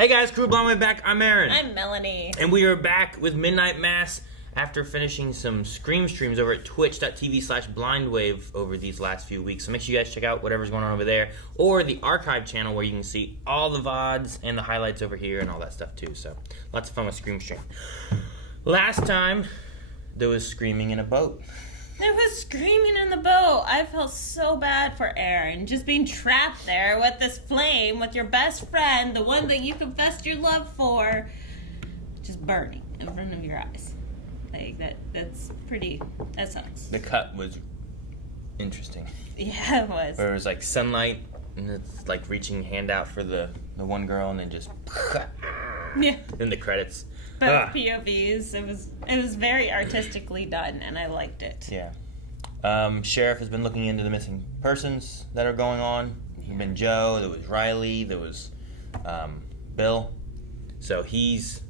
Hey guys, Kool back. I'm Aaron. I'm Melanie. And we are back with Midnight Mass after finishing some Scream streams over at twitch.tv/blindwave over these last few weeks. So make sure you guys check out whatever's going on over there, or the archive channel where you can see all the VODs and the highlights over here and all that stuff too. So lots of fun with Scream stream. Last time, there was screaming in a boat. There was screaming in the boat. I felt so bad for Aaron, just being trapped there with this flame, with your best friend, the one that you confessed your love for, just burning in front of your eyes. Like, that's pretty, that sucks. The cut was interesting. Yeah, it was. Where it was like sunlight, and it's like reaching hand out for the one girl, and then just... Yeah. In the credits. Both POVs. It was very artistically done, and I liked it. Yeah. Sheriff has been looking into the missing persons that are going on. There's been Joe, there was Riley, there was Bill. So he's,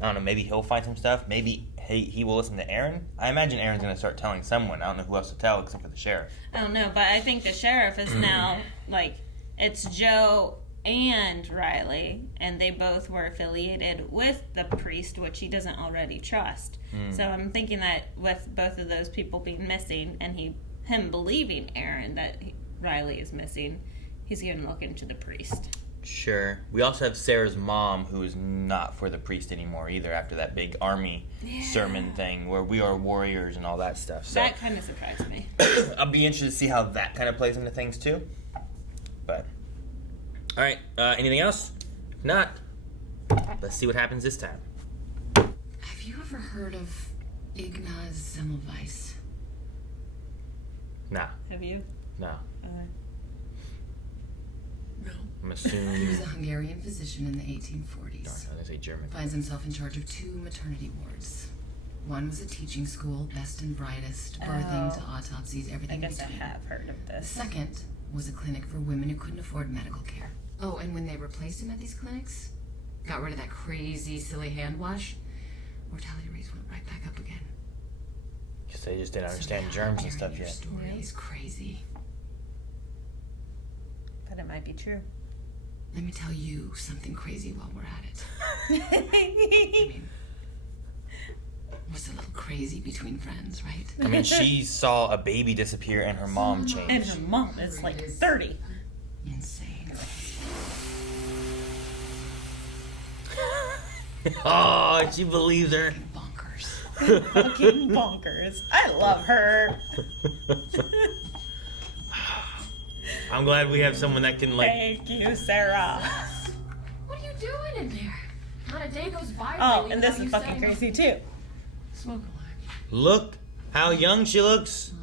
I don't know, maybe he'll find some stuff. Maybe he will listen to Aaron. I imagine Aaron's going to start telling someone. I don't know who else to tell except for the sheriff. I don't know, but I think the sheriff is now, like, it's Joe and Riley, and they both were affiliated with the priest, which he doesn't already trust. So I'm thinking that with both of those people being missing, and him believing Aaron that Riley is missing, he's going to look into the priest. Sure. We also have Sarah's mom, who is not for the priest anymore either, after that big army sermon thing where we are warriors and all that stuff. So that kind of surprised me. I'll be interested to see how that kind of plays into things too. But all right, anything else? If not, let's see what happens this time. Have you ever heard of Ignaz Semmelweis? Nah. Have you? No. No. I'm assuming... He was a Hungarian physician in the 1840s. No, I was going to say German. Finds himself in charge of 2 maternity wards. One was a teaching school, best and brightest, birthing to autopsies, everything I guess between. I have heard of The this. second was a clinic for women who couldn't afford medical care. Oh, and when they replaced him at these clinics, got rid of that crazy, silly hand wash, mortality rates went right back up again. Because they just didn't understand So germs and hearing stuff your yet. Story is crazy. But it might be true. Let me tell you something crazy while we're at it. I mean, what's a little crazy between friends, right? I mean, she saw a baby disappear and her mom change. And her mom is like 30. Insane. Oh, she believes her. Bonkers. Fucking bonkers. I love her. I'm glad we have someone that can, like... Thank you, Sarah. What are you doing in there? Not a day goes by. Oh, and this is fucking crazy too. Smoke alarm. Look how young she looks.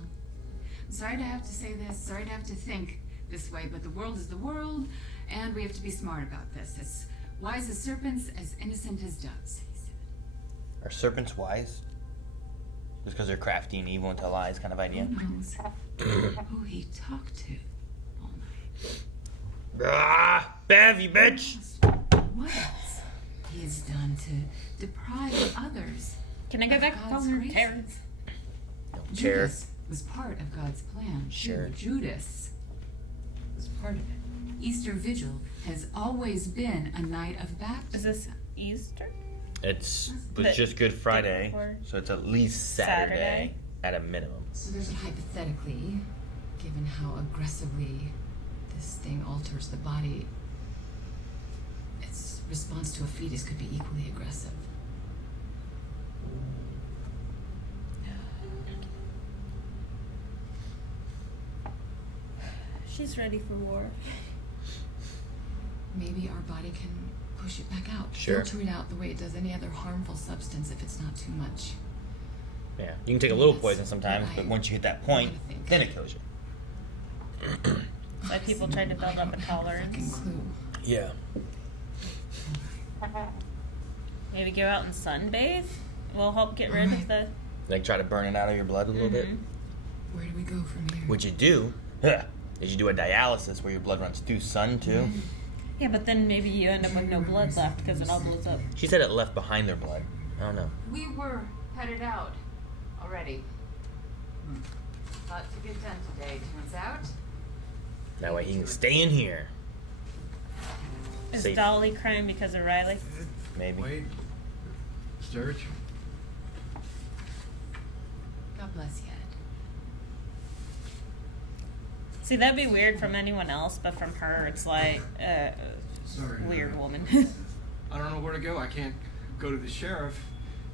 Sorry to have to say this, sorry to have to think this way, but the world is the world, and we have to be smart about this. As wise as serpents, as innocent as doves, he said. Are serpents wise? Just because they're crafty and evil and tell lies kind of idea? Who knows who he talked to all night? Ah, Bev, you bitch! What else he has done to deprive others Can I go of back God's home, graces? Terrence? Chair. Judas was part of God's plan. too. Sure. Judas was part of it. Easter Vigil has always been a night of Is baptism. this Easter? Was The just Good Friday, before so it's at least Saturday, Saturday. at a minimum. So there's hypothetically, given how aggressively this thing alters the body, its response to a fetus could be equally aggressive. She's ready for war. Maybe our body can push it back out. Sure. Filter it out the way it does any other harmful substance if it's not too much. Yeah, you can take a little poison sometimes, but once you hit that point, think. then it kills you. Like people tried to build up a Fucking tolerance. clue. Yeah. Maybe go out and sunbathe. Will help get rid of the. Like try to burn it out of your blood a little bit. Where do we go from here? What you do is you do a dialysis where your blood runs through sun too. Yeah, but then maybe you end up with no blood left because it all blows up. She said it left behind their blood. I don't know. We were headed out already. Lots to get done today, turns out. That way he can stay in here. Is safe. Dolly crying because of Riley? Maybe. Wait. Search. God bless you, Ed. See, that'd be weird from anyone else, but from her, it's like, Sorry. weird woman. I don't know where to go. I can't go to the sheriff.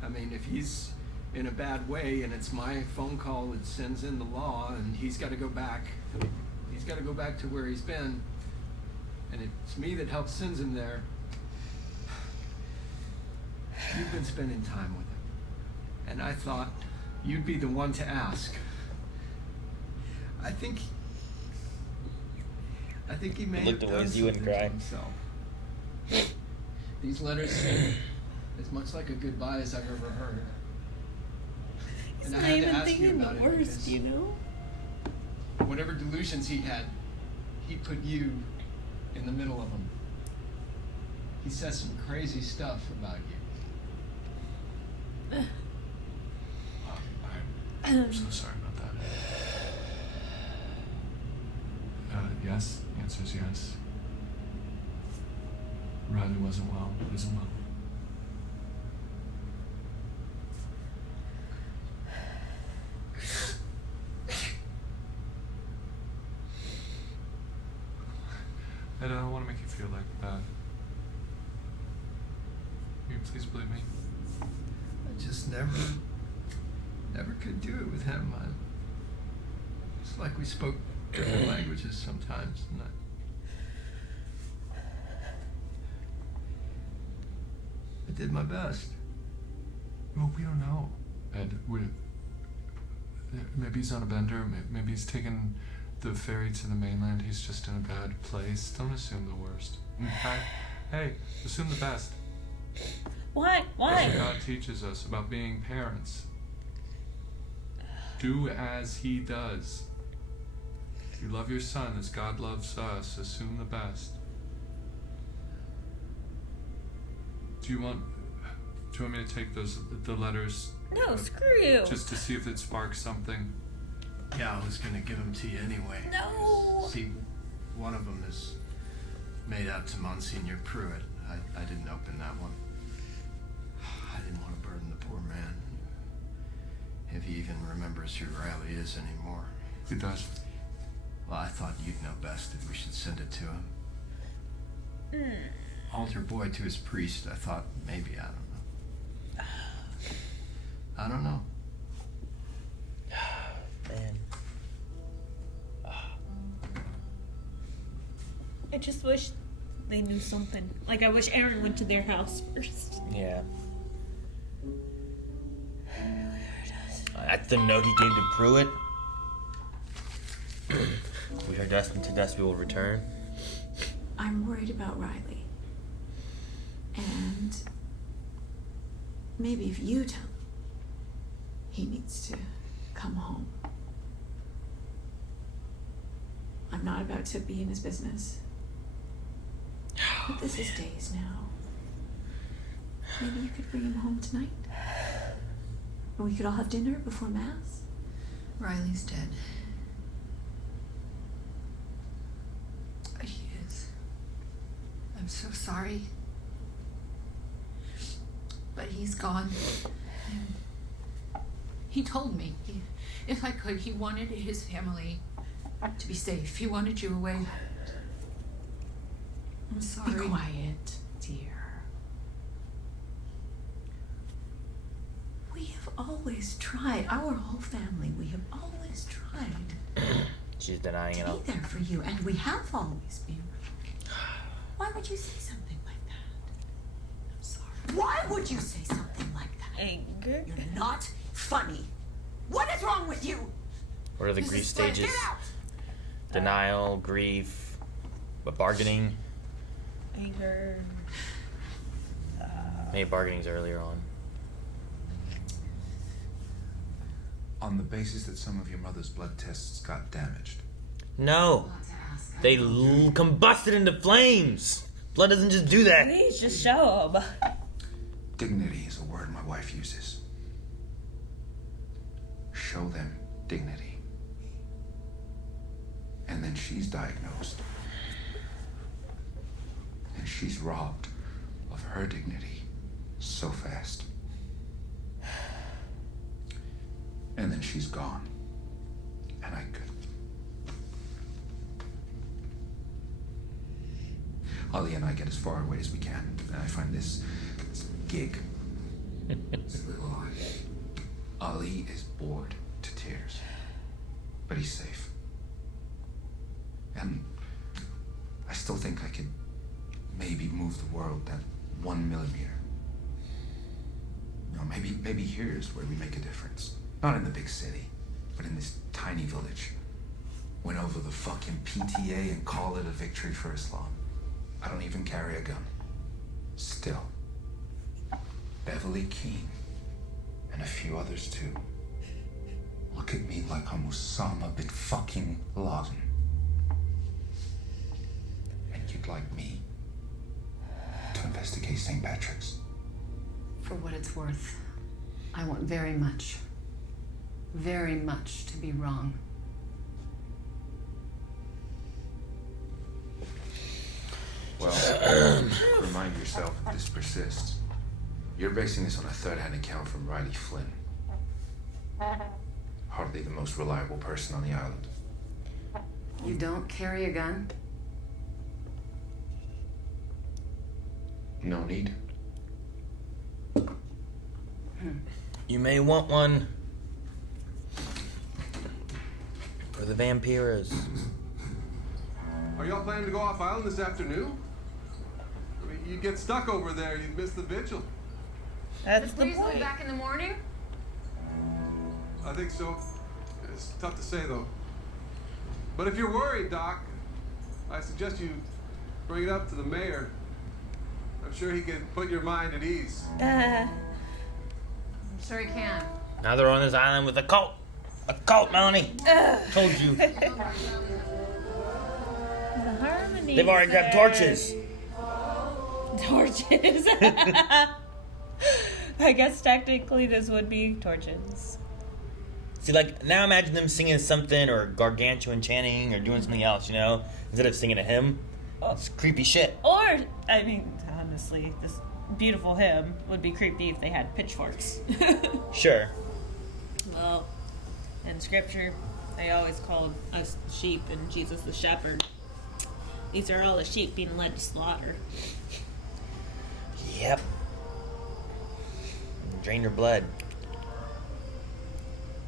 I mean, if he's in a bad way and it's my phone call that sends in the law and he's got to go back. He's got to go back to where he's been. And it's me that helps sends him there. You've been spending time with him. And I thought you'd be the one to ask. I think he may have Looked done away as you wouldn't something to cry. himself. These letters seem as much like a goodbye as I've ever heard. He's And I not had to even ask you thinking about the it worst, because you know? whatever delusions he had, he put you in the middle of them. He says some crazy stuff about you. I'm so sorry about that. Yes. The answer is yes. Riley wasn't well. Isn't well. I don't want to make you feel like that. You please believe me. I just never could do it with him. It's like we spoke different languages sometimes. And I did my best. Well, we don't know. Ed, maybe he's on a bender. Maybe he's taken the ferry to the mainland. He's just in a bad place. Don't assume the worst. In fact, hey, assume the best. Why? That's Why? what God teaches us about being parents. Do as he does. You love your son as God loves us. Assume the best. Do you want me to take the letters? No, screw you. Just to see if it sparks something. Yeah, I was gonna give them to you anyway. No. See, one of them is made out to Monsignor Pruitt. I didn't open that one. I didn't want to burden the poor man. If he even remembers who Riley is anymore. He does. Well, I thought you'd know best if we should send it to him. Altar boy to his priest, I thought maybe, I don't know. I don't know. Man. I just wish they knew something. Like, I wish Aaron went to their house first. Yeah. That's the note he gave to Pruitt. We are destined to dust, we will return. I'm worried about Riley. And maybe if you tell him he needs to come home. I'm not about to be in his business. But this is days now. Maybe you could bring him home tonight? And we could all have dinner before Mass? Riley's dead. He is. I'm so sorry. But he's gone. He told me, if I could, he wanted his family to be safe. He wanted you away. I'm sorry. Be quiet, dear. We have always tried, our whole family, we have always tried She's denying it to all. be there for you, and we have always been. Why would you say something like that? I'm sorry. Why would you say something like that? Anger? You're not funny. What is wrong with you? What are the This grief is fun. stages? Get out! Denial, grief, but bargaining. Anger. Maybe bargaining's earlier on. On the basis that some of your mother's blood tests got damaged. No! They combusted into flames! Blood doesn't just do that! Please just show him. Dignity is a word my wife uses. Show them dignity. And then she's diagnosed. And she's robbed of her dignity so fast. And then she's gone. And I could. Ali and I get as far away as we can, and I find this gig. It's a little odd. Ali is bored to tears, but he's safe. And I still think I could maybe move the world that 1 millimeter. You know, maybe here's where we make a difference. Not in the big city, but in this tiny village. Win over the fucking PTA and call it a victory for Islam. I don't even carry a gun. Still, Beverly Keane, and a few others too, look at me like I'm Osama bin fucking Laden. And you'd like me to investigate St. Patrick's? For what it's worth, I want very much to be wrong. Well, remind yourself if this persists. You're basing this on a third-hand account from Riley Flynn. Hardly the most reliable person on the island. You don't carry a gun? No need. You may want one for the vampiras. Are y'all planning to go off island this afternoon? I mean, you'd get stuck over there, you'd miss the vigil. That's the Please be point. back in the morning? I think so. It's tough to say, though. But if you're worried, Doc, I suggest you bring it up to the mayor. I'm sure he can put your mind at ease. I'm sure he can. Now they're on this island with a cult. A cult, Melanie. Told you. The harmony. They've already grabbed torches. Torches. I guess technically this would be torches. See, like, now imagine them singing something or gargantuan chanting or doing something else, you know? Instead of singing a hymn. It's creepy shit. Or, I mean, honestly, this beautiful hymn would be creepy if they had pitchforks. Sure. Well, in scripture, they always called us sheep and Jesus the shepherd. These are all the sheep being led to slaughter. Yep. Drain your blood.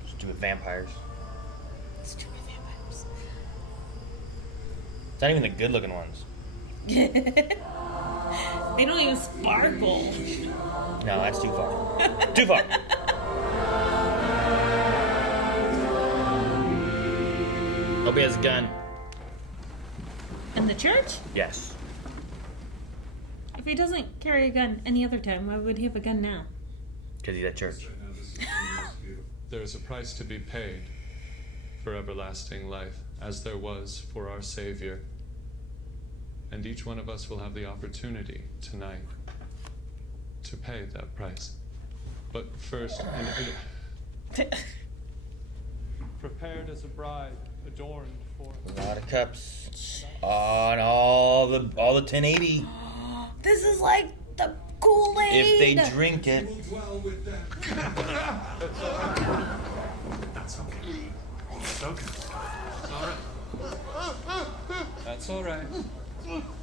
Stupid vampires. Stupid vampires. It's not even the good looking ones. They don't even sparkle. No, that's too far. Too far. Hope he has a gun. In the church? Yes. If he doesn't carry a gun any other time, why would he have a gun now? Because he's at church. There is a price to be paid for everlasting life, as there was for our Savior. And each one of us will have the opportunity tonight to pay that price. But first, prepared as a bride, adorned for... A lot of cups. On all the 1080. This is like the Kool-Aid. If they drink it. That's okay. It's okay. It's all right. That's all right.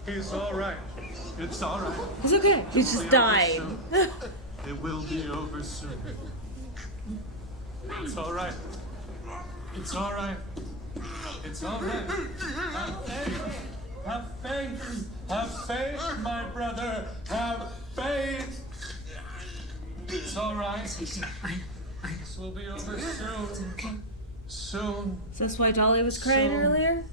He's all right. It's all right. It's okay. He's just died. It will be over soon. It's all right. It's all right. It's all right. Have faith. Have faith. Have faith, my brother. Have faith. It's all right. This will be over soon. Okay. Soon. Is this why Dolly was crying earlier?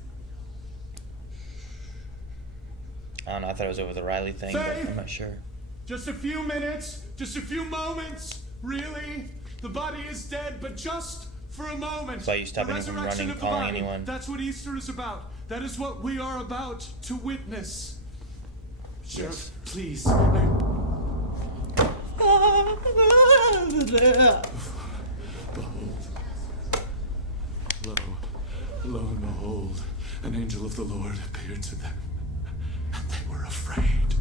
I don't know, I thought it was over the Riley thing, but I'm not sure. Just a few minutes, just a few moments, really. The body is dead, but just for a moment. So you stop The anyone from resurrection running, of the calling body. anyone. That's what Easter is about. That is what we are about to witness. Sheriff, please. Lo and behold, an angel of the Lord appeared to them, and they were afraid.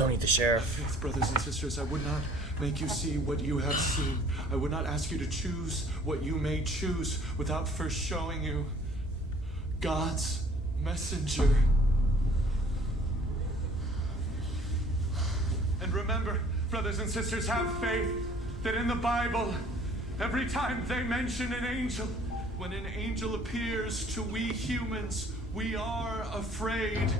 Don't eat the sheriff. Yes, brothers and sisters, I would not make you see what you have seen. I would not ask you to choose what you may choose without first showing you God's messenger. And remember, brothers and sisters, have faith that in the Bible, every time they mention an angel, when an angel appears to we humans, we are afraid.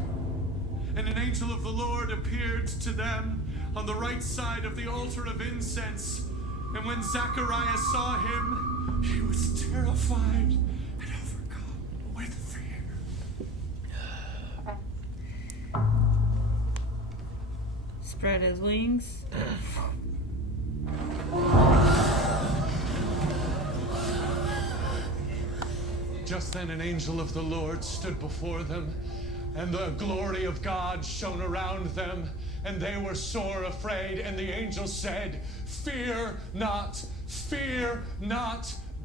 And an angel of the Lord appeared to them on the right side of the altar of incense. And when Zacharias saw him, he was terrified and overcome with fear. Spread his wings. Just then an angel of the Lord stood before them, and the glory of God shone around them, and they were sore afraid. And the angel said, "Fear not,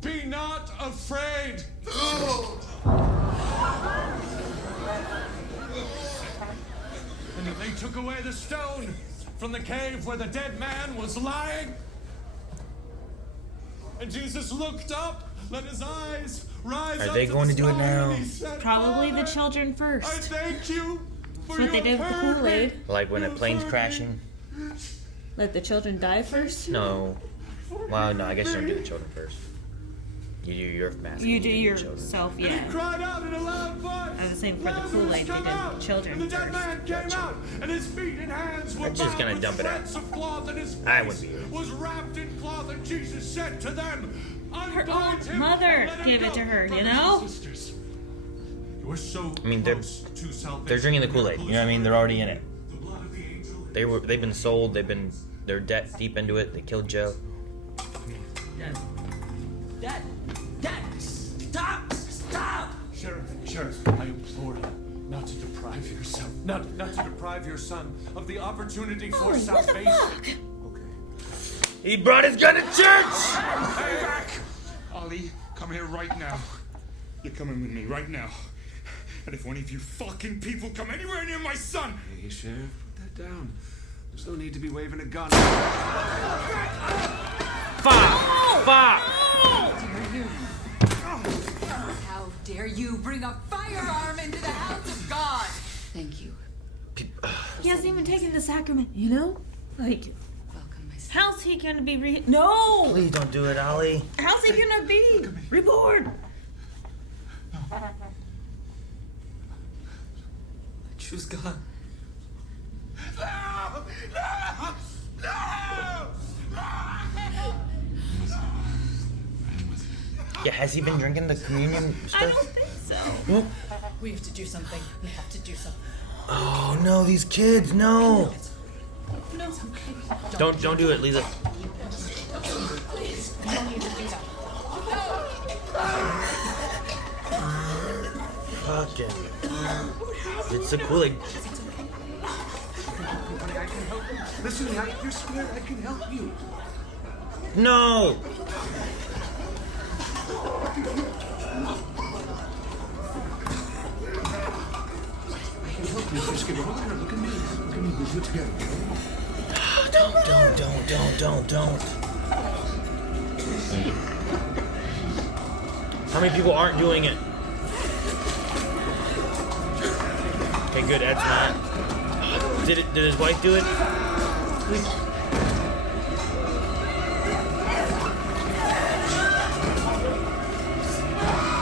be not afraid." And they took away the stone from the cave where the dead man was lying. And Jesus looked up, let his eyes rise up. Are they going to do it now? Said, Probably the "Father, children I first. thank you for That's what they did with the Kool-Aid. Like when a plane's crashing? Let the children die first? No. Well, no, I guess you don't do the children first. You do your mask. You and do the yourself, And he yeah. cried out in a loud voice. I was saying for the "Lazarus, Kool-Aid, they come did out!" children And the dead first. man came out, and his feet and hands were They're just bound gonna with dump it out. threads of cloth, and his I wouldn't face be here. was wrapped in cloth. And Jesus said to them, Her "Unbind own him mother and let him gave it go." to her, you Brothers know? and sisters, you are so I mean, they're close to salvation. they're drinking the Kool-Aid. You know what I mean? They're already in it. The blood of the angel. They've been sold. They're deep into it. They killed Joe. Dad, stop! Sheriff, I implore you not to deprive yourself, not to deprive your son of the opportunity for Oh, what the salvation. fuck? Okay. He brought his gun to church! Hey, back! Ollie, come here right now. You're coming with me right now. And if one of you fucking people come anywhere near my son... Hey, Sheriff, put that down. There's no need to be waving a gun. Fuck! How dare you bring a firearm into the house of God? Thank you. He hasn't even taken the sacrament, you know? Like, Welcome, my son. how's he gonna be No! Please don't do it, Ollie. How's he gonna be reborn? Choose God. Yeah, has he been drinking the communion I stuff? don't think so. We have to do something. We have to do something. Oh no, these kids, no! No. Don't do it, Lisa. Please. You don't need to do that. Fucking. It's the Kool-Aid. I can help you. Listen, you're scared. I can help you. No! I can help you. Just give it. Look at her. Look at me. Look at me. We'll do it together. Don't. How many people aren't doing it? Okay, good. Ed's not. Did his wife do it?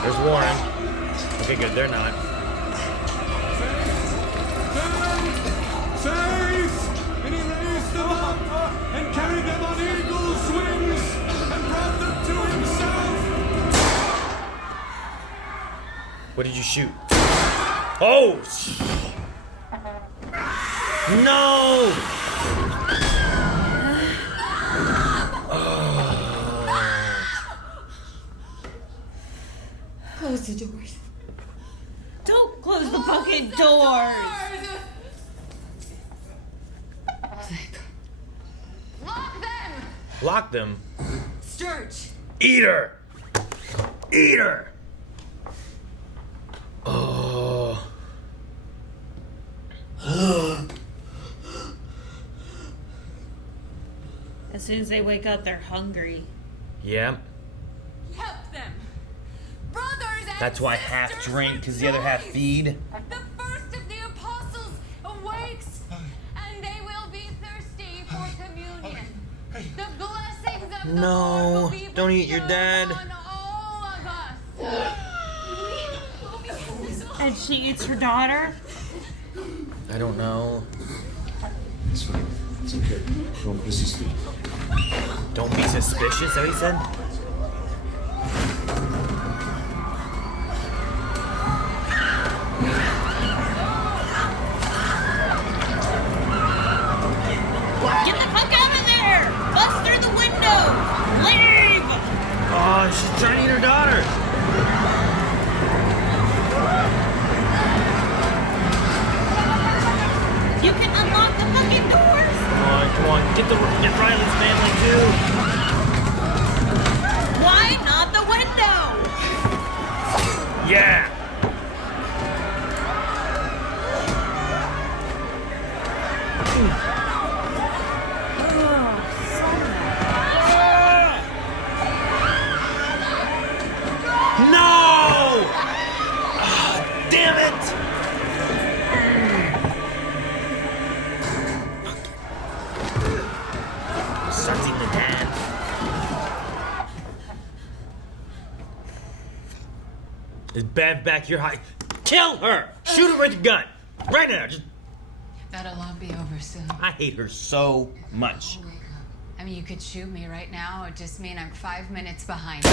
There's Warren. Okay, good. They're not. Faith! And he raised them up and carried them on eagle's wings and brought them to himself. What did you shoot? Oh! No! Close the doors. Don't close the fucking doors! Lock them! Lock them. Sturge. Eat her! Eat her! Oh. As soon as they wake up, they're hungry. Yeah. Help them. Brothers and That's why sisters half drink, because the other half rejoice. feed. The first of the apostles awakes, and they will be thirsty for communion. The blessings of the No, Lord will be don't eat your dad. bestowed on all of us. And she eats her daughter? I don't know. It's fine. It's okay. Don't be suspicious. Don't be suspicious, is that what he said? Get the fuck out of there! Bust through the window! Leave! Oh, she's trying to eat her daughter. You can unlock the fucking doors! Come on. Get Riley's family too. Why not the window? Yeah. No! Ah, damn it! Starts eating the dad. Is Bev back here high? Kill her! Shoot her with a gun! Right now! Just, That'll all be over soon. I hate her so much. Wake up. I mean, you could shoot me right now. It would just mean I'm 5 minutes behind.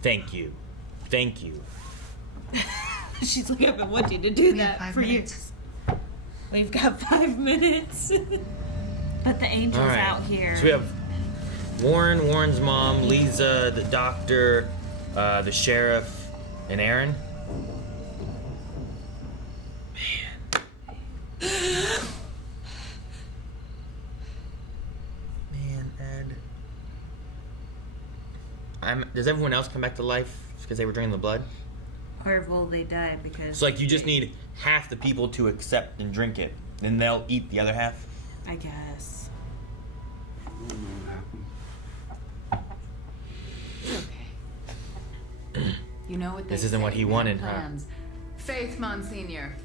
Thank you. Thank you. She's like, I've been wanting to do We have that 5 for minutes. years. We've got 5 minutes. But the angel's All right. out here. So we have Warren's mom, Lisa, the doctor, the sheriff, and Aaron. Man, Ed. Does everyone else come back to life because they were drinking the blood? Or will they die because... So, like, you just need half the people to accept and drink it. Then they'll eat the other half? I guess. I don't know what happened. It's okay. You know what they This isn't say, what he man wanted, huh? plans. Faith, Monsignor.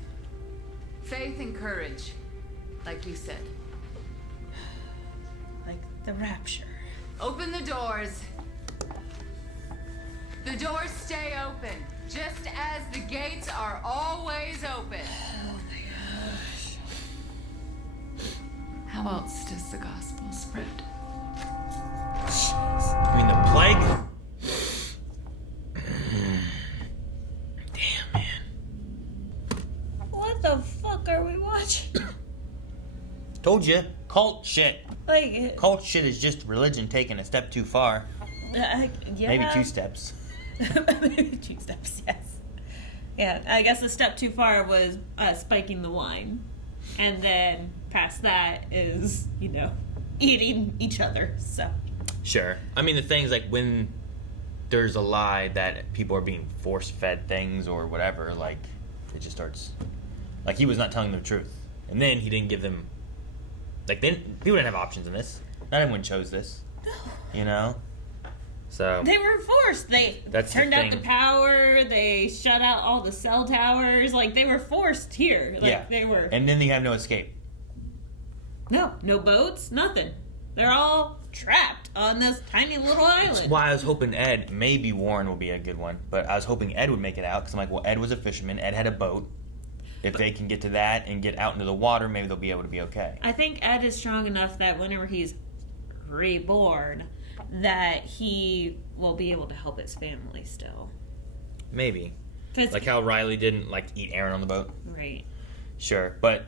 Faith and courage. Like you said. Like the rapture. Open the doors. The doors stay open, just as the gates are always open. Oh my gosh. How else does the gospel spread? I mean, the plague? Damn, man. What the fuck are we watching? Told you, cult shit. Like, Cult shit is just religion taken a step too far. yeah. Maybe 2 steps. Maybe 2 steps, yes. Yeah, I guess the step too far was spiking the wine. And then past that is, eating each other, so. Sure. I mean, the thing's like when there's a lie that people are being force-fed things or whatever, like, it just starts... Like, he was not telling them the truth. And then he didn't give them... Like, then people didn't have options in this. Not everyone chose this. No. So... They were forced. They That's the turned out the thing. power. They shut out all the cell towers. Like, they were forced here. Like, yeah. they were. And then they have no escape. No boats, nothing. They're all trapped on this tiny little island. That's why I was hoping Ed, maybe Warren will be a good one, but I was hoping Ed would make it out, because I'm like, well, Ed was a fisherman, Ed had a boat. If they can get to that and get out into the water, maybe they'll be able to be okay. I think Ed is strong enough that whenever he's reborn, that he will be able to help his family still. Maybe. 'Cause Like how Riley didn't, like, eat Aaron on the boat. Right. Sure, but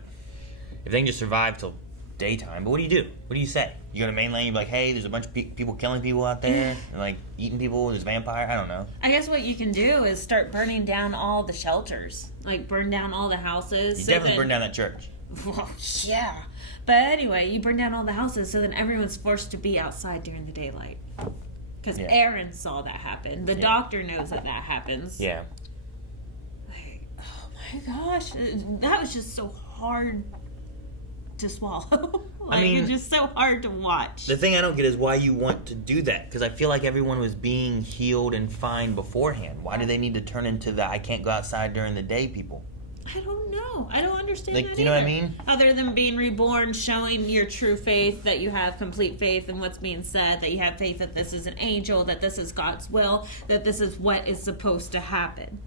if they can just survive till daytime, but what do you do? What do you say? You go to mainland, you're like, hey, there's a bunch of people killing people out there, and, like, eating people, there's vampire, I don't know. I guess what you can do is start burning down all the shelters. Like, burn down all the houses. You so definitely then- burn down that church. Well, yeah. But anyway, you burn down all the houses, so then everyone's forced to be outside during the daylight. Because Yeah. Aaron saw that happen. The doctor knows that happens. Yeah. Like, oh my gosh. That was just so hard to swallow. I mean, it's just so hard to watch. The thing I don't get is why you want to do that. Because I feel like everyone was being healed and fine beforehand. Why do they need to turn into the I can't go outside during the day people? I don't know. I don't understand that you know what I either. mean? Other than being reborn, showing your true faith, that you have complete faith in what's being said, that you have faith that this is an angel, that this is God's will, that this is what is supposed to happen.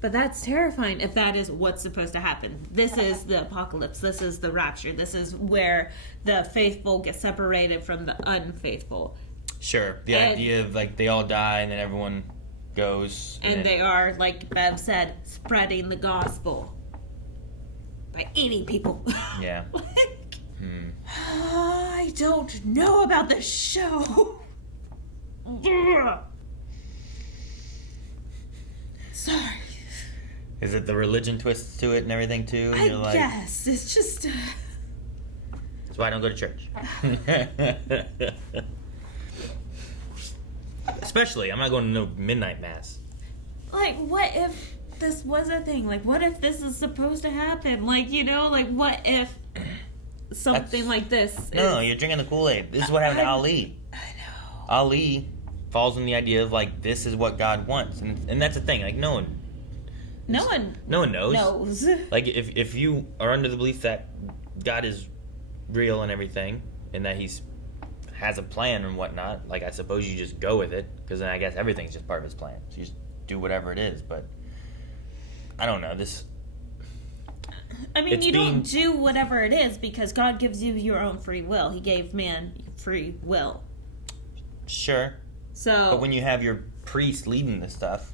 But that's terrifying if that is what's supposed to happen. This is the apocalypse. This is the rapture. This is where the faithful get separated from the unfaithful. Sure. The idea of, like, they all die and then everyone goes. And they are, like Bev said, spreading the gospel by eating people. Yeah. I don't know about this show. Sorry. Is it the religion twists to it and everything too? And I guess. It's just... That's why I don't go to church. Especially, I'm not going to no midnight mass. Like, what if this was a thing? Like, what if this is supposed to happen? Like, you know, like, what if something like this No, you're drinking the Kool-Aid. This is what happened to Ali. I know. Ali falls in the idea of, like, this is what God wants. And that's the thing. Like, no one knows. Like, if you are under the belief that God is real and everything, and that he's has a plan and whatnot, like, I suppose you just go with it, because then I guess everything's just part of his plan. So you just do whatever it is. But I don't know. I mean, you don't do whatever it is because God gives you your own free will. He gave man free will. Sure. So, but when you have your priest leading this stuff,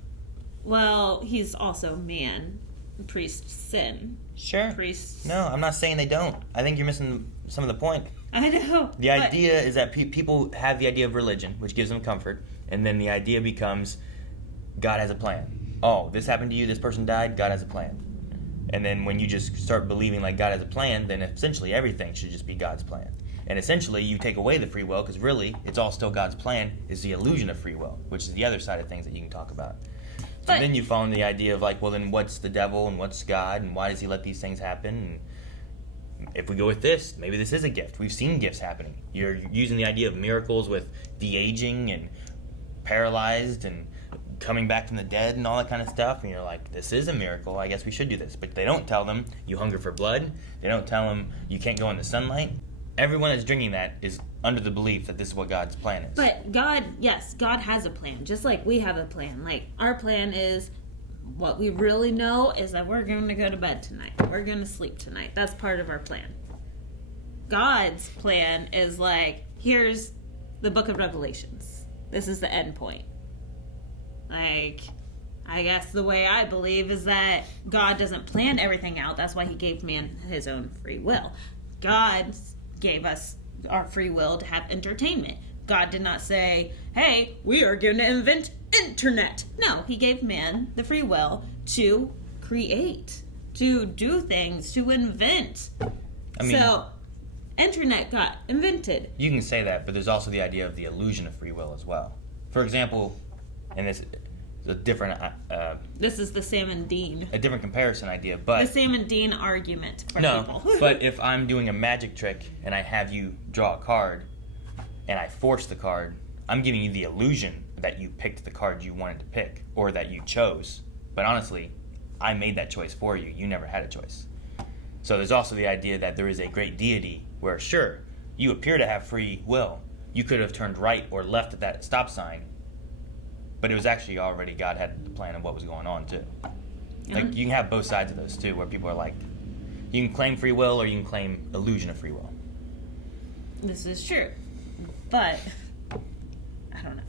well, he's also man. Priests sin. Sure. Priests. No, I'm not saying they don't. I think you're missing some of the point. I know. The idea is that people have the idea of religion, which gives them comfort, and then the idea becomes God has a plan. Oh, this happened to you, this person died, God has a plan. And then when you just start believing like God has a plan, then essentially everything should just be God's plan. And essentially you take away the free will, because really it's all still God's plan, is the illusion of free will, which is the other side of things that you can talk about. So then you fall in the idea of like, well then what's the devil and what's God and why does he let these things happen? And if we go with this, maybe this is a gift. We've seen gifts happening. You're using the idea of miracles with de-aging and paralyzed and coming back from the dead and all that kind of stuff, and you're like, this is a miracle, I guess we should do this. But they don't tell them you hunger for blood. They don't tell them you can't go in the sunlight. Everyone that's drinking that is under the belief that this is what God's plan is. But God, yes, God has a plan, just like we have a plan. Like, our plan is, what we really know is that we're going to go to bed tonight. We're going to sleep tonight. That's part of our plan. God's plan is like, here's the book of Revelations. This is the end point. Like, I guess the way I believe is that God doesn't plan everything out. That's why he gave man his own free will. God gave us our free will to have entertainment. God did not say, hey, we are going to invent internet. No, he gave man the free will to create, to do things, to invent. I mean, so, internet got invented. You can say that, but there's also the idea of the illusion of free will as well. For example, and this is a different... this is the Sam and Dean. A different comparison idea, but... The Sam and Dean argument for people. But if I'm doing a magic trick and I have you draw a card and I force the card, I'm giving you the illusion that you picked the card you wanted to pick or that you chose. But honestly, I made that choice for you. You never had a choice. So there's also the idea that there is a great deity where, sure, you appear to have free will. You could have turned right or left at that stop sign, but it was actually already God had the plan of what was going on too. Like, you can have both sides of those too, where people are like, you can claim free will or you can claim illusion of free will. This is true, but I don't know.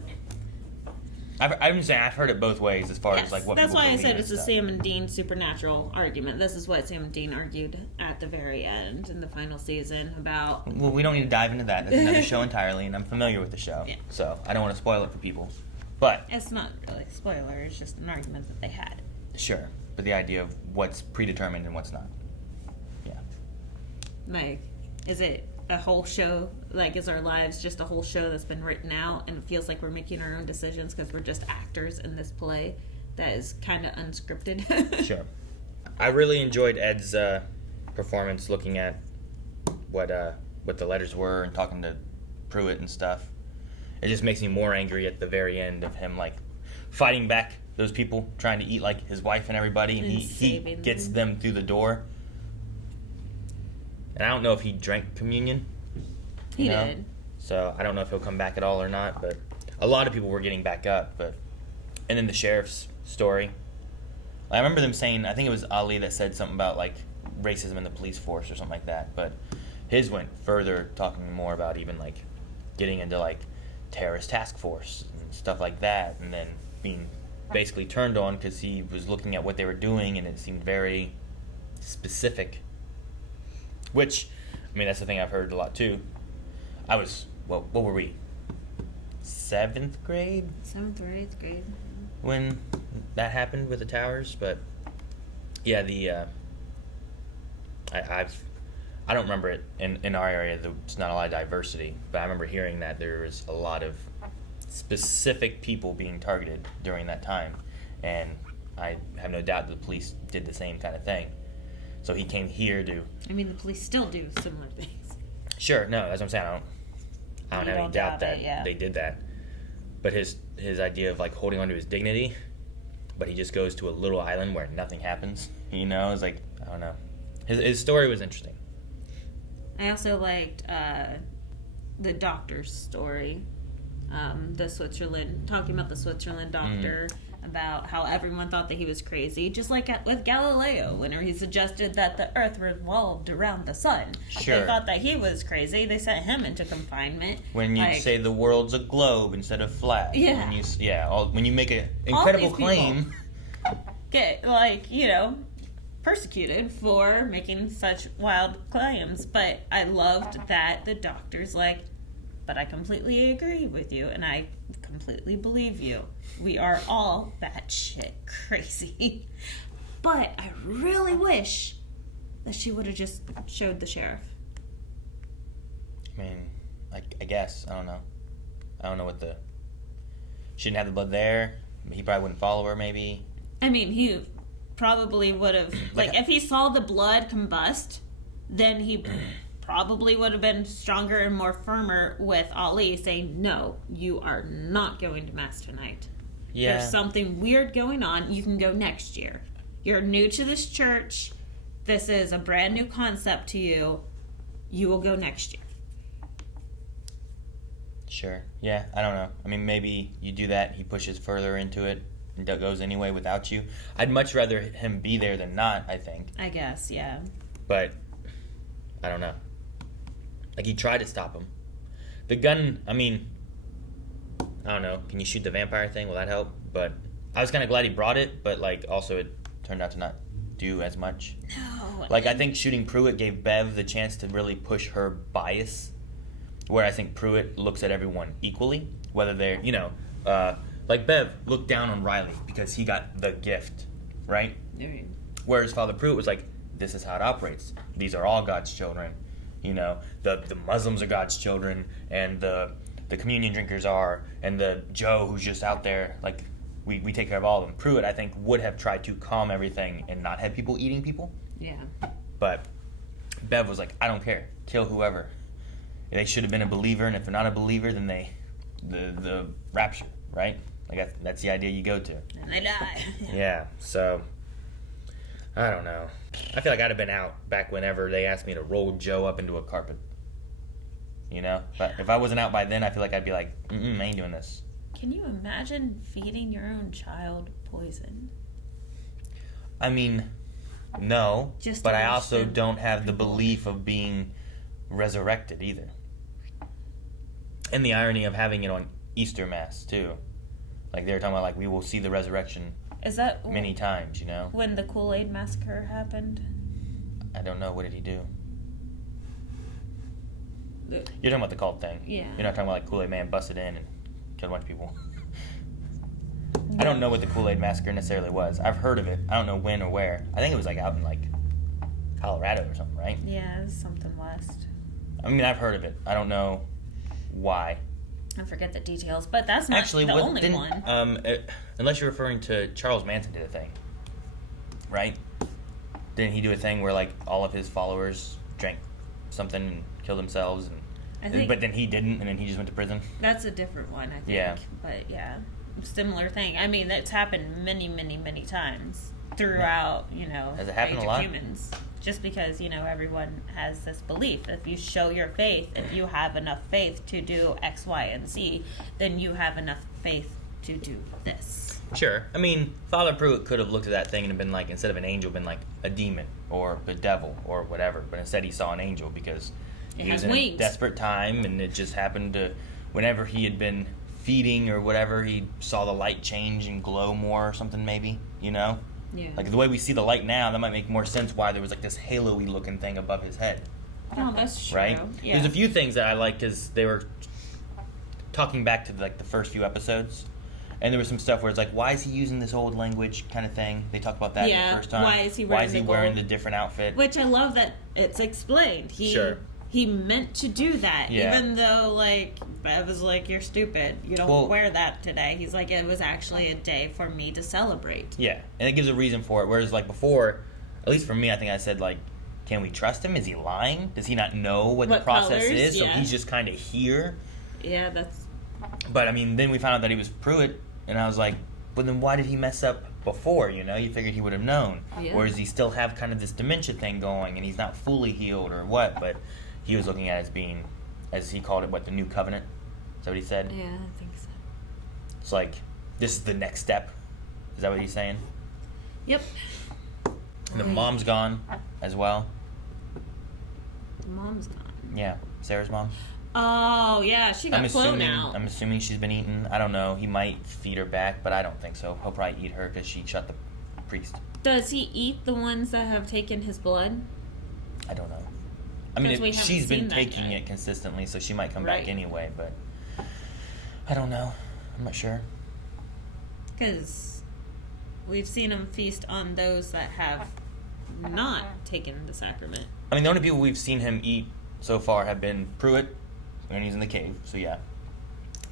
I'm saying I've heard it both ways as far as like what that's people why I believe said and it's a stuff. Sam and Dean supernatural argument. This is what Sam and Dean argued at the very end in the final season about... Well, we don't need to dive into that. That's another show entirely, and I'm familiar with the show. Yeah. So I don't want to spoil it for people. But it's not really a spoiler, it's just an argument that they had. Sure. But the idea of what's predetermined and what's not. Yeah. Like, is it a whole show? Like, is our lives just a whole show that's been written out and it feels like we're making our own decisions because we're just actors in this play that is kind of unscripted? Sure. I really enjoyed Ed's performance looking at what the letters were and talking to Pruitt and stuff. It just makes me more angry at the very end of him like fighting back those people trying to eat like his wife and everybody, and he gets them through the door. And I don't know if he drank communion. He did. So I don't know if he'll come back at all or not, but a lot of people were getting back up. And then the sheriff's story. I remember them saying, I think it was Ali that said something about like racism in the police force or something like that, but his went further, talking more about even like getting into like terrorist task force and stuff like that, and then being basically turned on because he was looking at what they were doing and it seemed very specific. Which, I mean, that's the thing I've heard a lot too. I was, what were we? 7th grade? 7th or 8th grade. When that happened with the towers, but yeah, I don't remember it in our area. There's not a lot of diversity, but I remember hearing that there was a lot of specific people being targeted during that time, and I have no doubt that the police did the same kind of thing. So he came here to. I mean, the police still do similar things. Sure, no, that's what I'm saying. I don't have any doubt that they did that. But his idea of like holding on to his dignity, but he just goes to a little island where nothing happens. You know, it's like, I don't know. His story was interesting. I also liked the doctor's story. The Switzerland, talking about the Switzerland doctor, about how everyone thought that he was crazy, just like with Galileo, when he suggested that the Earth revolved around the sun. Sure. They thought that he was crazy. They sent him into confinement. When you say the world's a globe instead of flat. Yeah. When you make an incredible claim. Get, persecuted for making such wild claims. But I loved that the doctor's like, but I completely agree with you, and I completely believe you. We are all batshit crazy. But I really wish that she would have just showed the sheriff. I mean, I guess. I don't know. I don't know what the... She didn't have the blood there. He probably wouldn't follow her, maybe. I mean, he probably would have... if he saw the blood combust, then he... probably would have been stronger and more firmer with Ali saying, no, you are not going to Mass tonight. Yeah. There's something weird going on. You can go next year. You're new to this church. This is a brand new concept to you. You will go next year. Sure. Yeah, I don't know. I mean, maybe you do that, he pushes further into it, and goes anyway without you. I'd much rather him be there than not, I think. I guess, yeah. But, I don't know. Like, he tried to stop him. The gun, I mean, I don't know. Can you shoot the vampire thing? Will that help? But I was kind of glad he brought it, but, like, also it turned out to not do as much. No. Like, I think shooting Pruitt gave Bev the chance to really push her bias, where I think Pruitt looks at everyone equally, whether they're, like Bev looked down on Riley because he got the gift, right? Right. Whereas Father Pruitt was like, this is how it operates. These are all God's children. The Muslims are God's children, and the communion drinkers are, and the Joe who's just out there, like, we take care of all of them. Pruitt, I think, would have tried to calm everything and not have people eating people. Yeah. But Bev was like, I don't care. Kill whoever. They should have been a believer, and if they're not a believer, then the rapture, right? Like, that's the idea you go to. And they die. Yeah, so... I don't know. I feel like I'd have been out back whenever they asked me to roll Joe up into a carpet. But if I wasn't out by then, I feel like I'd be like, I ain't doing this. Can you imagine feeding your own child poison? I mean, no. But I also don't have the belief of being resurrected either. And the irony of having it on Easter Mass, too. Like, they were talking about, like, we will see the resurrection... Is that many times, when the Kool-Aid massacre happened? I don't know. What did he do? You're talking about the cult thing. Yeah. You're not talking about like Kool-Aid Man busted in and killed a bunch of people. I don't know what the Kool-Aid massacre necessarily was. I've heard of it. I don't know when or where. I think it was like out in like Colorado or something, right? Yeah, it was something west. I mean, I've heard of it. I don't know why. I forget the details, but that's not the only one. Unless you're referring to Charles Manson did a thing, right? Didn't he do a thing where like all of his followers drank something and killed themselves, think- but then he didn't, and then he just went to prison. That's a different one, I think. Yeah. But yeah, similar thing. I mean, that's happened many, many, many times throughout, Has it happened Age a of lot? Humans. Just because, everyone has this belief. If you show your faith, if you have enough faith to do X, Y, and Z, then you have enough faith to do this. Sure. I mean, Father Pruitt could have looked at that thing and been like, instead of an angel, been like a demon or the devil or whatever. But instead, he saw an angel because It he was has in wings. a desperate time, and it just happened to, whenever he had been feeding or whatever, he saw the light change and glow more or something. Maybe Yeah. like the way we see the light now, that might make more sense why there was like this halo-y looking thing above his head. Oh, that's true. Right? Yeah. There's a few things that I like because they were talking back to like the first few episodes, and there was some stuff where it's like, why is he using this old language kind of thing? They talked about that in the first time. Why is he wearing the wearing gold? the different outfit? Which I love that it's explained. He meant to do that, Yeah. even though, like, Bev was like, you're stupid. You don't wear that today. He's like, it was actually a day for me to celebrate. Yeah, and it gives a reason for it. Whereas, like, before, at least for me, I think I said, like, can we trust him? Is he lying? Does he not know what the process colors? is? So Yeah. he's just kind of here. Yeah, that's... But, I mean, then we found out that he was Pruitt, and I was like, but then why did he mess up before, you figured he would have known. Yeah. Or does he still have kind of this dementia thing going, and he's not fully healed, or what? But he was looking at it as being, as he called it, the new covenant? Is that what he said? Yeah, I think so. It's like, this is the next step. Is that what he's saying? Yep. And the mom's gone as well. Mom's gone. Yeah, Sarah's mom. Oh, yeah, she got flown out. I'm assuming she's been eaten. I don't know. He might feed her back, but I don't think so. He'll probably eat her because she shot the priest. Does he eat the ones that have taken his blood? I don't know. I mean, 'Cause we haven't she's been seen that taking yet. it consistently, so she might come Right. back anyway, but I don't know. I'm not sure. Because we've seen him feast on those that have not taken the sacrament. I mean, the only people we've seen him eat so far have been Pruitt, when he's in the cave, so yeah.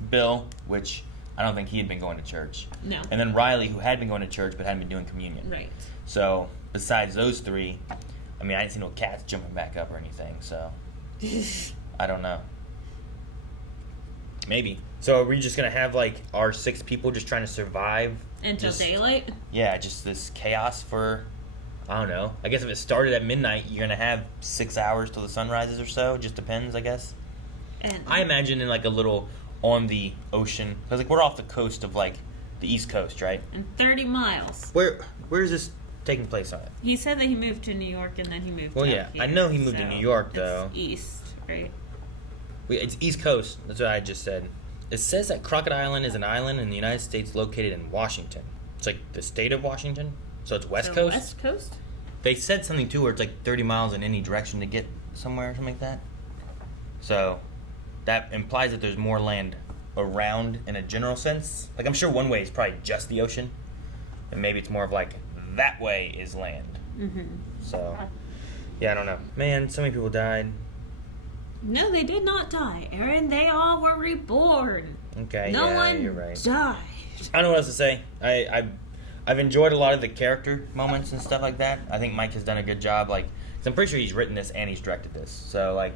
Bill, which I don't think he had been going to church. No. And then Riley, who had been going to church but hadn't been doing communion. Right. So, besides those three, I mean, I didn't see no cats jumping back up or anything, so I don't know. Maybe. So are we just going to have, like, our 6 people just trying to survive? Until daylight? Yeah, just this chaos for, I don't know. I guess if it started at midnight, you're going to have 6 hours till the sun rises or so. Just depends, I guess. And I imagine in, like, a little on the ocean. Because, like, we're off the coast of, like, the East Coast, right? and 30 miles. Where is this taking place on it? He said that he moved to New York and then he moved Well, out yeah, here, I know he moved to so New York, it's though. east, right? It's East Coast. That's what I just said. It says that Crocodile Island is an island in the United States located in Washington. It's like the state of Washington. So it's West So Coast. West Coast? They said something too where it's like 30 miles in any direction to get somewhere or something like that. So that implies that there's more land around in a general sense. Like, I'm sure one way is probably just the ocean. And maybe it's more of like, that way is land. Mm-hmm. So, yeah, I don't know. Man, so many people died. No, they did not die, Aaron. They all were reborn. Okay, No yeah, one you're right. died. I don't know what else to say. I've enjoyed a lot of the character moments and stuff like that. I think Mike has done a good job. Like, 'cause I'm pretty sure he's written this and he's directed this. So, like,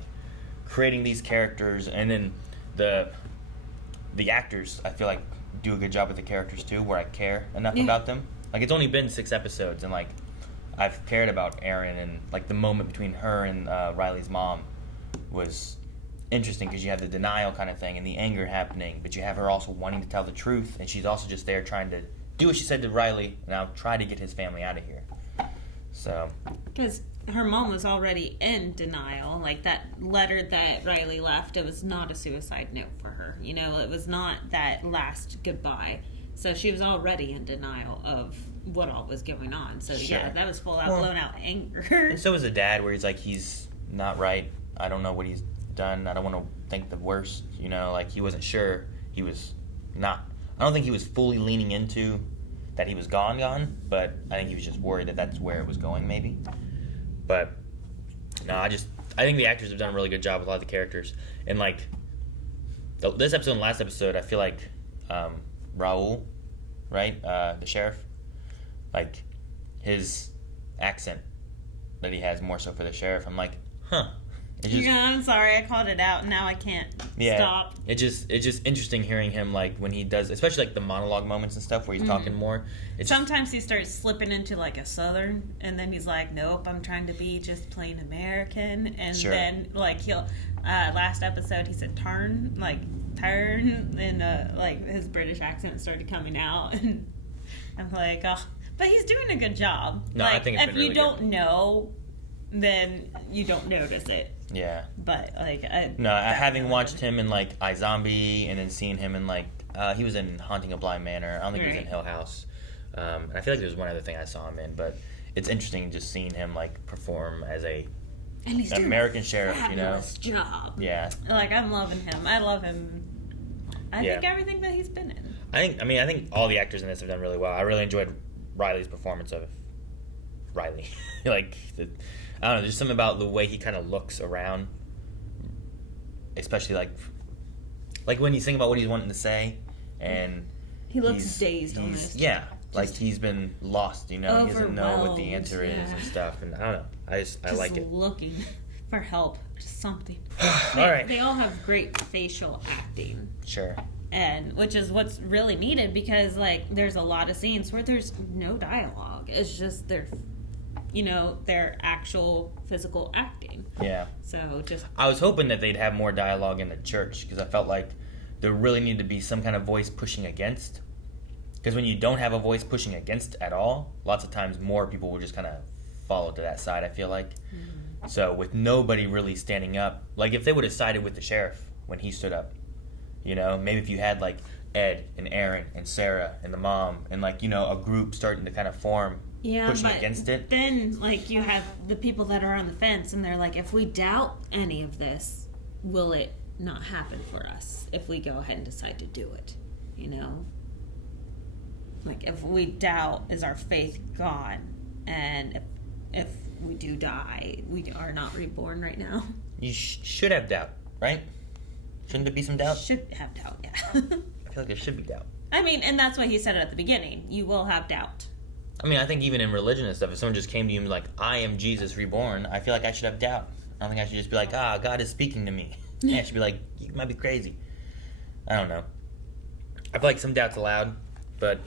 creating these characters and then the actors, I feel like, do a good job with the characters too, where I care enough about them. Like, it's only been 6 episodes, and like, I've cared about Erin, and like the moment between her and Riley's mom was interesting because you have the denial kind of thing and the anger happening, but you have her also wanting to tell the truth, and she's also just there trying to do what she said to Riley, and I'll try to get his family out of here. So, Because her mom was already in denial. Like, that letter that Riley left, it was not a suicide note for her. You know, it was not that last goodbye. So she was already in denial of what all was going on. So, Sure. yeah, that was full out, Well, blown out anger. and so was the dad, where he's like, he's not right. I don't know what he's done. I don't want to think the worst. You know, like, he wasn't sure. He was not. I don't think he was fully leaning into that he was gone, but I think he was just worried that that's where it was going, maybe. But no, I think the actors have done a really good job with a lot of the characters. And like this episode and last episode, I feel like Raul, right, the sheriff, like his accent that he has more so for the sheriff. I'm like, huh, I'm sorry, I called it out, and now I can't stop. It's just interesting hearing him, like, when he does, especially, like, the monologue moments and stuff where he's talking more. Sometimes he starts slipping into, like, a Southern, and then he's like, nope, I'm trying to be just plain American. And then, like, he'll, last episode, he said turn, and, like, his British accent started coming out. And I'm like, oh. But he's doing a good job. No, like, I think it's been really if you don't know, then you don't notice it. Yeah. But, like... having watched him in, like, iZombie, and then seeing him in, like... he was in Haunting of Bly Manor. I don't think he was in Hill House. And I feel like there's one other thing I saw him in, but it's interesting just seeing him, like, perform as a American sheriff, you know? Job. Yeah. Like, I'm loving him. I love him. I think everything that he's been in. I think all the actors in this have done really well. I really enjoyed Riley's performance of Riley. Like, I don't know, there's something about the way he kind of looks around, especially like when you think about what he's wanting to say, and he looks dazed almost. Yeah, like he's been lost, you know. He doesn't know what the answer is and stuff, and I don't know. I like it. Looking for help, just something. All right. They all have great facial acting. Sure. And which is what's really needed, because like there's a lot of scenes where there's no dialogue. It's just their actual physical acting. Yeah. So I was hoping that they'd have more dialogue in the church, because I felt like there really needed to be some kind of voice pushing against. Because when you don't have a voice pushing against at all, lots of times more people will just kind of follow to that side, I feel like. Mm-hmm. So with nobody really standing up, like if they would have sided with the sheriff when he stood up, you know, maybe if you had like Ed and Aaron and Sarah and the mom and like, you know, a group starting to kind of form pushing against it. Then like you have the people that are on the fence, and they're like, if we doubt any of this, will it not happen for us if we go ahead and decide to do it? You know? Like if we doubt, is our faith gone? And if we do die, we are not reborn right now. You should have doubt, right? Shouldn't there be some doubt? Should have doubt, yeah. I feel like there should be doubt. I mean, and that's why he said it at the beginning. You will have doubt. I mean, I think even in religion and stuff, if someone just came to you and was like, I am Jesus reborn, I feel like I should have doubt. I don't think I should just be like, God is speaking to me. Yeah, I should be like, you might be crazy. I don't know. I feel like some doubt's allowed, but...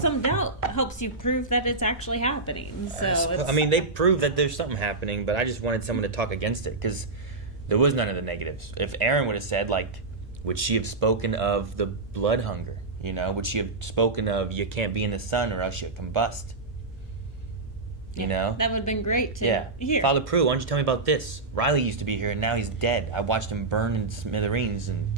Some doubt helps you prove that it's actually happening. So I mean, they prove that there's something happening, but I just wanted someone to talk against it, because there was none of the negatives. If Aaron would have said, like, would she have spoken of the blood hunger? You know, would she have spoken of you can't be in the sun or else you combust? You know? That would have been great to hear. Father Prue, why don't you tell me about this? Riley used to be here and now he's dead. I watched him burn in smithereens and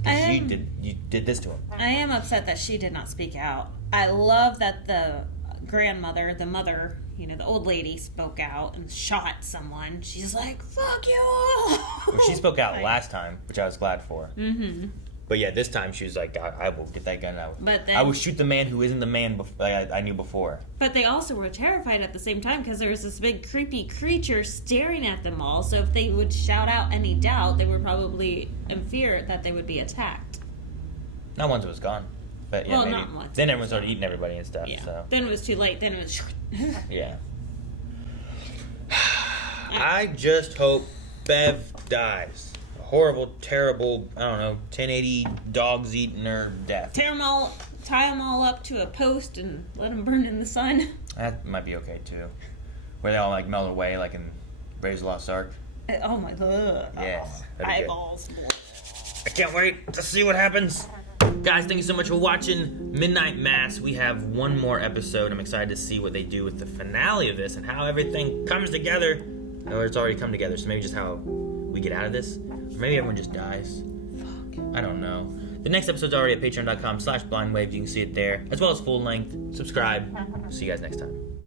you did this to him. I am upset that she did not speak out. I love that the grandmother, the mother, you know, the old lady spoke out and shot someone. She's like, fuck you all! Well, she spoke out last time, which I was glad for. Mm-hmm. But yeah, this time she was like, I will get that gun out. I will shoot the man who isn't the man I knew before. But they also were terrified at the same time, because there was this big creepy creature staring at them all. So if they would shout out any doubt, they were probably in fear that they would be attacked. Not once it was gone. But yeah, maybe. Not once. Then everyone started eating everybody and stuff. Yeah. So. Then it was too late. Then it was... Yeah. I just hope Bev dies. Horrible, terrible, I don't know, 1080 dogs eating her death. Tie them all up to a post and let them burn in the sun. That might be okay too. Where they all like melt away, like in Raiders of the Lost Ark. Oh my god. Yeah. Eyeballs. I can't wait to see what happens. Guys, thank you so much for watching Midnight Mass. We have one more episode. I'm excited to see what they do with the finale of this and how everything comes together. Or it's already come together, so maybe just how we get out of this. Or maybe everyone just dies. Fuck. I don't know. The next episode's already at patreon.com/blindwave. You can see it there, as well as full length. Subscribe. See you guys next time.